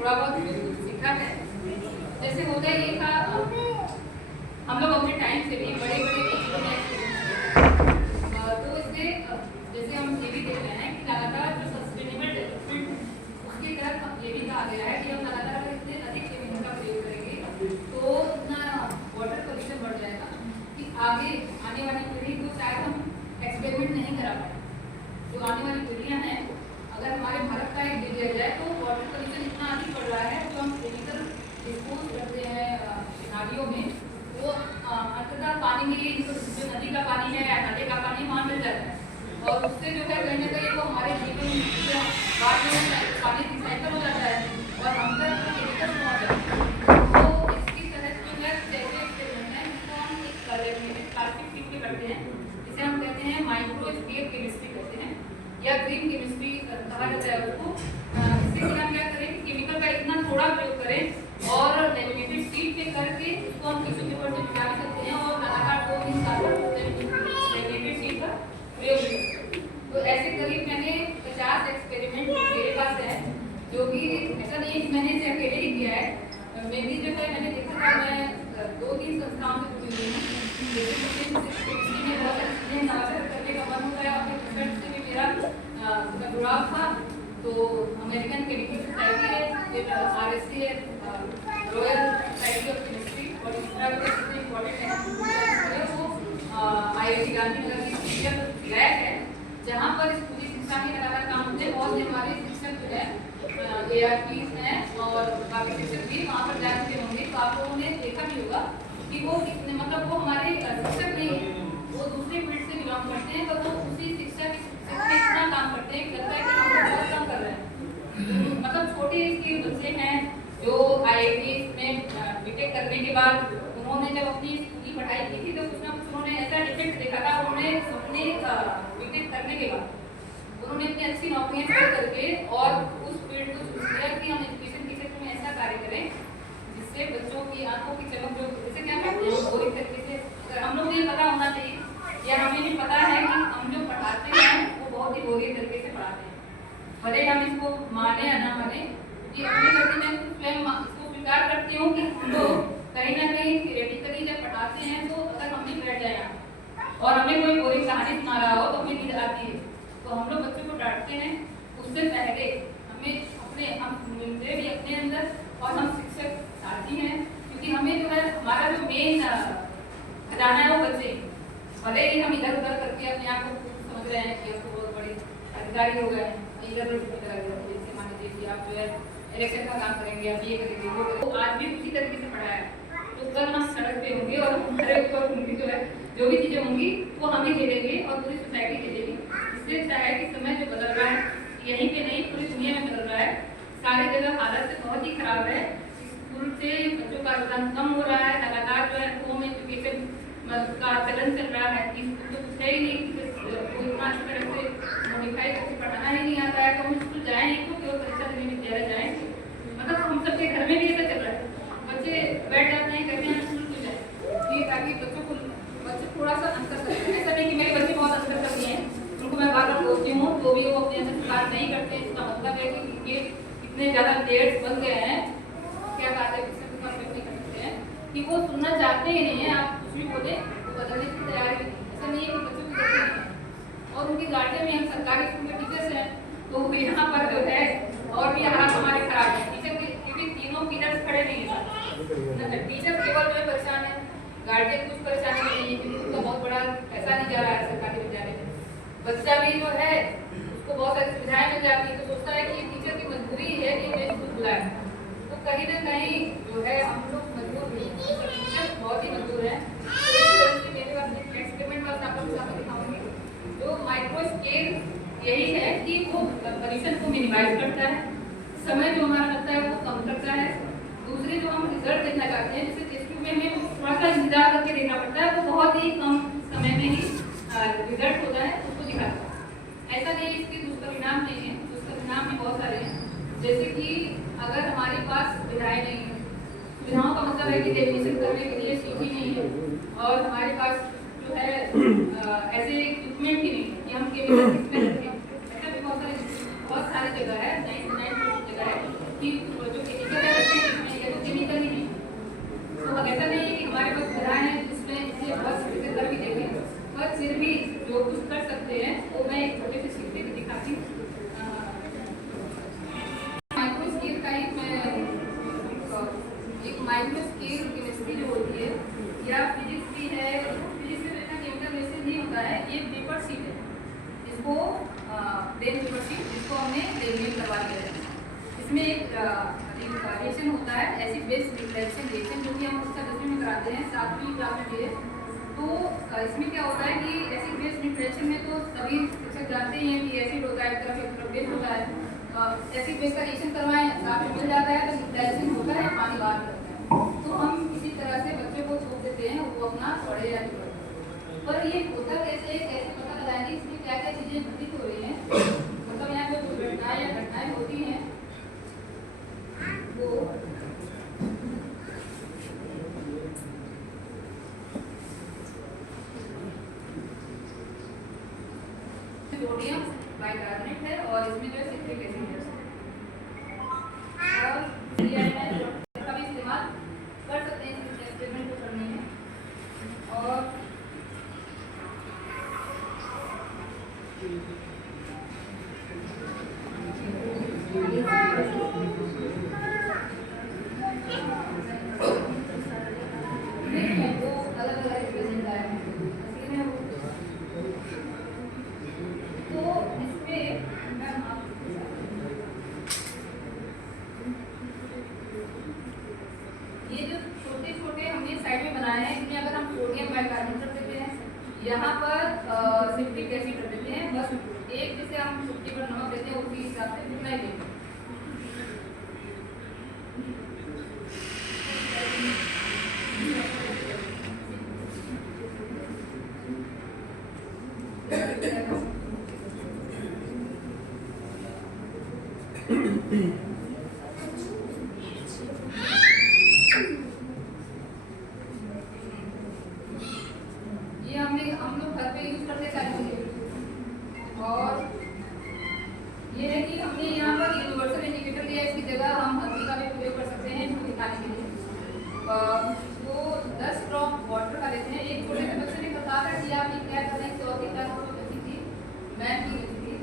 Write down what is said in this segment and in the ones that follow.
थोड़ा बहुत सीखा है। जैसे होता ये था, हम लोग अपने टाइम से भी बड़े बड़े तो इससे जैसे हम ये भी देख रहे हैं कि लगातार जो सस्टेनेबल डेवलपमेंट उसकी तरफ ये भी कहा गया है कि हम लगातार अगर इतने अधिक केमिकल का प्रयोग करेंगे तो उतना वाटर पोल्यूशन बढ़ जाएगा कि आगे आने वाली पीढ़ी को शायद हम एक्सपेरिमेंट नहीं करा पाए। जो आने वाली पीढ़ियाँ हैं, अगर हमारे भारत का एक दिया जाए तो वाटर पोल्यूशन इतना अधिक बढ़ रहा है, जो हम केमिकल डिस्पोज करते हैं नालियों में, वो अंततः पानी में जो नदी का पानी है, नाले का पानी वहाँ मिल जाता है और उससे जो है कहीं ना कहीं वो हमारे जीवन बाद में पानी रिसाइकल हो जाता है और हम तक केमिकल पहुँच जाता है। तो इसकी तरह जो है जैसे एक्सपेरिमेंट है जिसको हम एक प्लास्टिक टिप में करते हैं, जिसे हम कहते हैं माइक्रो स्केल केमिस्ट्री कहते हैं या ग्रीन केमिस्ट्री कहा जाता है उसको। इससे हम क्या करें कि केमिकल का इतना थोड़ा प्रयोग करें और लैमिनेटेड शीट पे करके उसको हम टिश्यू पेपर से निकाल सकते हैं और लगातार 2-3 साल लैमिनेटेड शीट का प्रयोग भी करते हैं। तो ऐसे करीब मैंने 50 एक्सपेरिमेंट मेरे पास है, जो कि ऐसा नहीं है कि मैंने इसे अकेले ही किया है। मेरी जो है मैंने देखा था, मैं 2-3 संस्थाओं से जुड़ी हुई हूँ, लेकिन में बहुत सारी चीज़ें नवाचार करने का मन होता है और रिसर्च से भी मेरा जुड़ाव था। तो अमेरिकन केमिकल सोसाइटी है, फिर RSC है, रॉयल सोसाइटी ऑफ केमिस्ट्री, और इस तरह के जितने इम्पोर्टेंट हैं वो IIT गांधीनगर की लैब है जहाँ पर स्कूली शिक्षा में लगातार काम होते हैं। बहुत से हमारे शिक्षक जो है ARPs हैं और बाकी शिक्षक भी वहाँ पर जा चुके होंगे, तो आप लोगों ने देखा भी होगा कि वो कितने मतलब वो हमारे शिक्षक नहीं है, वो दूसरे फील्ड से बिलोंग करते हैं, पर वो उसी शिक्षा में इतना काम करते हैं कि लगता है कि हम लोग बहुत कम कर रहे हैं। मतलब छोटे इसके बच्चे हैं जो IIT में बीटेक करने के बाद उन्होंने जब अपनी स्कूली पढ़ाई की थी तो कुछ ना कुछ उन्होंने ऐसा डिफेक्ट देखा था। उन्होंने अपने बीटेक करने के बाद उन्होंने अपनी अच्छी नौकरियां छोड़ करके और उस फील्ड को चूज किया कि हम एजुकेशन के क्षेत्र में ऐसा कार्य करें जिससे बच्चों की आंखों की चमक जो जैसे क्या कहते हैं वो एक तरीके से हम लोग को ये पता होना चाहिए या हमें भी पता है कि हम जो पढ़ाते हैं वो बहुत ही बोरिंग तरीके से पढ़ाते हैं, भले हम इसको माने या ना माने। कि अपनी गलती मैं स्वयं इसको स्वीकार करती हूँ कि हम लोग कहीं ना कहीं थियरेटिकली जब पढ़ाते हैं तो अगर हम भी बैठ जाए और हमें कोई बोरिंग कहानी सुना रहा हो तो हमें नींद आती है, तो हम लोग बच्चों को डांटते हैं। उससे पहले हमें हम मिलते भी अपने अंदर और हम शिक्षक साथी हैं, क्योंकि हमें जो है हमारा जो मेन खजाना है वो बच्चे। भले ही हम इधर उधर करके अपने आप को समझ रहे हैं कि अब तो बहुत बड़े अधिकारी हो गए हैं, इधर जैसे मान लीजिए कि आप जो है इलेक्शन का काम करेंगे, आप ये करेंगे वो करेंगे, तो आज भी उसी तरीके से पढ़ाया है। तो कल हम सड़क पे होंगे और हमारे ऊपर उनकी जो है जो भी चीज़ें होंगी वो हमें झेलेंगे और पूरी सोसाइटी झेलेगी। इससे अच्छा है कि समय जो बदल रहा है यहीं पे नहीं पूरी दुनिया में बदल रहा है, सारी जगह हालत से बहुत ही खराब है। स्कूल से बच्चों का रुझान कम हो रहा है, लगातार जो है होम एजुकेशन का चलन चल रहा है। स्कूल तो कुछ है ही नहीं, इतना अच्छी तरह से मॉडिफाई करके पढ़ाना ही नहीं आता है, तो हम स्कूल जाए नहीं तो केवल परीक्षा देने विद्यालय जाए। मतलब हम सबके घर में भी ऐसा चल रहा है, बच्चे बैठ जाते हैं कहते हैं स्कूल क्यों जाए, ये ताकि बच्चे थोड़ा सा अंतर करते हैं। ऐसा नहीं कि मेरे बच्चे बहुत अंतर करते हैं, उनको मैं बार बार बोलती हूँ तो भी वो अपने अंदर सुधार नहीं करते हैं। इसका मतलब है कि ये इतने ज़्यादा डेट्स बन गए हैं, क्या बात है नहीं कर सकते हैं कि वो सुनना चाहते ही नहीं है। आप कुछ भी बोले तो बदलने की तैयारी, ऐसा नहीं है कि बच्चों की गलती नहीं है। और उनकी गार्जियन में हम सरकारी स्कूल के टीचर्स हैं तो यहाँ पर जो है और भी हालात हमारे खराब है। टीचर के भी तीनों पिलर्स खड़े नहीं हैं, टीचर केवल जो है परेशान है, गार्जियन कुछ परेशानी नहीं है क्योंकि उसका बहुत बड़ा पैसा नहीं जा रहा है सरकारी विद्यालय में। बच्चा भी जो है उसको बहुत सारी सुविधाएं मिल जाती है तो सोचता है कि टीचर की मजबूरी है कि मैं स्कूल बुलाए। तो कहीं ना कहीं जो है हम लोग मजबूर नहीं, टीचर बहुत ही मजबूर है। तो इस वजह से मेरे पास एक एक्सपेरिमेंट वाला आपको दिखाऊंगी जो माइक्रो स्केल यही है कि वो पोल्यूशन को मिनिमाइज करता है, समय जो हमारा लगता है वो कम करता है। दूसरे जो हम रिजल्ट देखना चाहते हैं, जैसे टेस्ट में हमें थोड़ा सा इंतजार करके देखना पड़ता है, वो बहुत ही कम समय में ही रिजल्ट होता है, उसको दिखाता है। ऐसा नहीं इसके दुष्परिणाम नहीं है, दुष्परिणाम भी बहुत सारे हैं। जैसे कि अगर हमारे पास सुविधाएं नहीं है, सुविधाओं का मतलब है कि डेफिनेशन करने के लिए सीटी नहीं है और हमारे पास जो है ऐसे इक्विपमेंट ही नहीं है कि हम केमिकल किसमें रखें। ऐसा भी बहुत सारी जगह है, 99% जगह है कि जो माइक्रो स्केल केमिस्ट्री जो होती है या फिजिक्स भी है, फिजिक्स में इतना केमिकल रिएक्शन नहीं होता है, ये पेपर शीट है, इसको प्लेन पेपर शीट, जिसको हमने लेमिनेट करवा दिया है। इसमें एक रिएक्शन होता है एसिड बेस रिएक्शन, जो कि हम कक्षा 10वीं में कराते हैं, 7वीं क्लास में भी है। तो इसमें क्या होता है कि एसिड बेस रिएक्शन में तो सभी शिक्षक जानते ही हैं कि एसिड होता है, एक तरफ बेस होता है। एसिड बेस का रिएक्शन करवाएं, साथ में मिल जाता है तो न्यूट्रलाइजेशन होता है, पानी बाहर निकलता है। तो हम इसी तरह से बच्चों को छोड़ देते हैं, वो अपना पढ़े या नहीं पढ़े। पर ये होता कैसे, कैसे पता लगाएंगे इसमें क्या क्या चीजें घटित हो रही हैं, मतलब यहाँ पे दुर्घटनाएं या घटनाएं होती हैं वो सोडियम बाइकार्बोनेट है और इसमें जो है सिट्रिक एसिड है और इसका भी इस्तेमाल कर सकते हैं इस एक्सपेरिमेंट को करने में। और यहाँ पर सिट्रिक एसिड रख देते हैं, बस एक जैसे हम सब्जी पर नमक देते हैं उसी हिसाब से उतना ही देंगे। हम लोग घर पे यूज करते हैं और ये है कि हमने यहाँ पर यूनिवर्सल इंडिकेटर लिया, इसकी जगह हम हल्दी का भी उपयोग कर सकते हैं इसको दिखाने के लिए। तो 10 ड्रॉप वाटर का लेते हैं। एक छोटे से बच्चे ने बताया कि आप ये क्या कर रहे हैं, तो अभी तक वो बच्ची थी मैम की थी,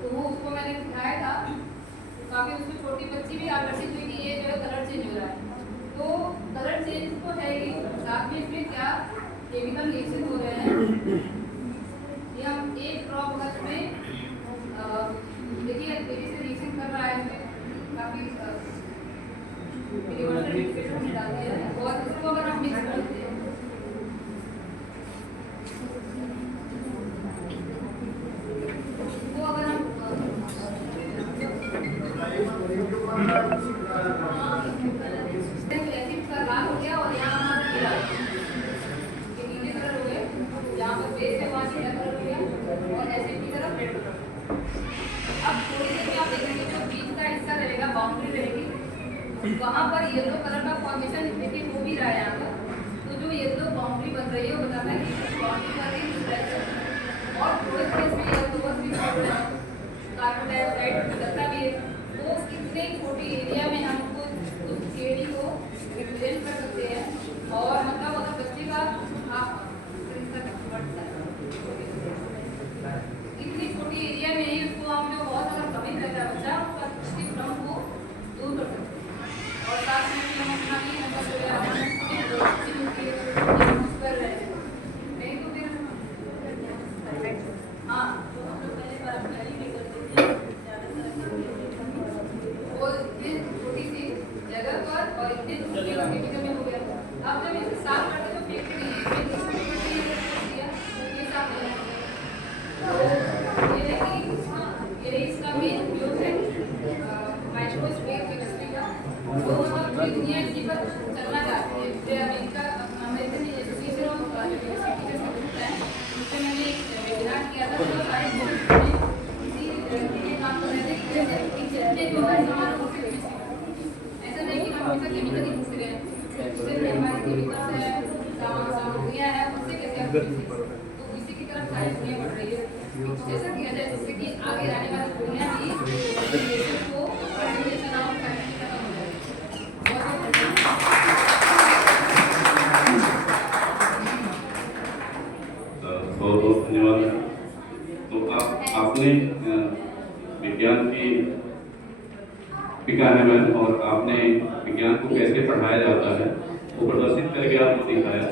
तो वो उसको मैंने दिखाया था, काफ़ी उसमें छोटी बच्ची भी आकर्षित हुई कि ये जो है कलर चेंज हो रहा है। तो कलर चेंज तो है ही, साथ में इसमें क्या केमिकल रिएक्शन हो रहे हैं। ये हम एक ड्रॉप अगर में देखिए तेजी से रिएक्शन कर रहा है, इसमें काफी यूनिवर्सल इंडिकेटर में डालते हैं और इसको अगर हम मिक्स करते हैं वो अगर हम एसिड का लाल हो गया और यहाँ हमारा यहाँ पर बेस है, वहाँ नीला कलर हो गया और एसिड की तरफ रेड कलर। अब थोड़ी देर में आप देखेंगे जो बीच का हिस्सा रहेगा, बाउंड्री रहेगी, वहाँ पर येलो कलर का फॉर्मेशन देखिए हो भी रहा है यहाँ पर। तो जो येलो बाउंड्री बन रही है वो बताता है कि बाउंड्री का रेड और थोड़े थोड़े इसमें येलो भी कार्बन डाइऑक्साइड निकलता भी है। तो इतने छोटी एरिया में हम उस केडी को रिप्रेजेंट कर सकते हैं और मतलब अगर बच्चे का इतनी छोटी एरिया में ही उसको हम जो बहुत अगर कमी रहता है बच्चा उसका भ्रम को दूर कर सकते हैं। और साथ में हम अपना भी नंबर कर रहे हैं नहीं तो फिर हाँ तो हम लोग पहले पारंपरिक नहीं कर सकते वो इतनी छोटी सी जगह पर और इतने छोटे केमिकल में हो गया। अब जब इसे साफ करके जो फेंकते हैं इसका मेन उपयोग है माइक्रोस्केल केमिस्ट्री का, जो मतलब पूरी दुनिया इसी पर चलना चाहती है। जैसे American association of university teachers का ग्रुप है, उससे मैंने एक वेबिनार किया था, तो सारे इसी काम कर रहे थे कि जैसे जो है समान रूप से ऐसा नहीं कि हम हमेशा केमिकल ही पूछ रहे हैं, उससे हमारे केमिकल्स है, सामग्रियाँ हैं, उससे कैसे तो इसी की तरफ सारी दुनिया बढ़ रही है। जैसा किया जाए जिससे कि आगे आने वाली दुनिया भी को तनाव करने की खत्म हो जाए। बहुत बहुत धन्यवाद। तो आपने विज्ञान की विज्ञान है मैम, और आपने विज्ञान को कैसे पढ़ाया जाता है वो प्रदर्शित करके आपको दिखाया,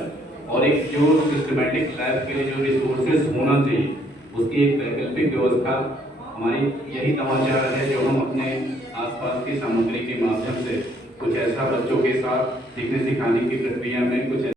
और एक जो सिस्टमेटिक लैब के लिए जो रिसोर्सेज होना चाहिए उसकी एक वैकल्पिक व्यवस्था, हमारी यही तमाचार है जो हम अपने आसपास की सामग्री के माध्यम से कुछ ऐसा बच्चों के साथ सीखने सिखाने की प्रक्रिया में कुछ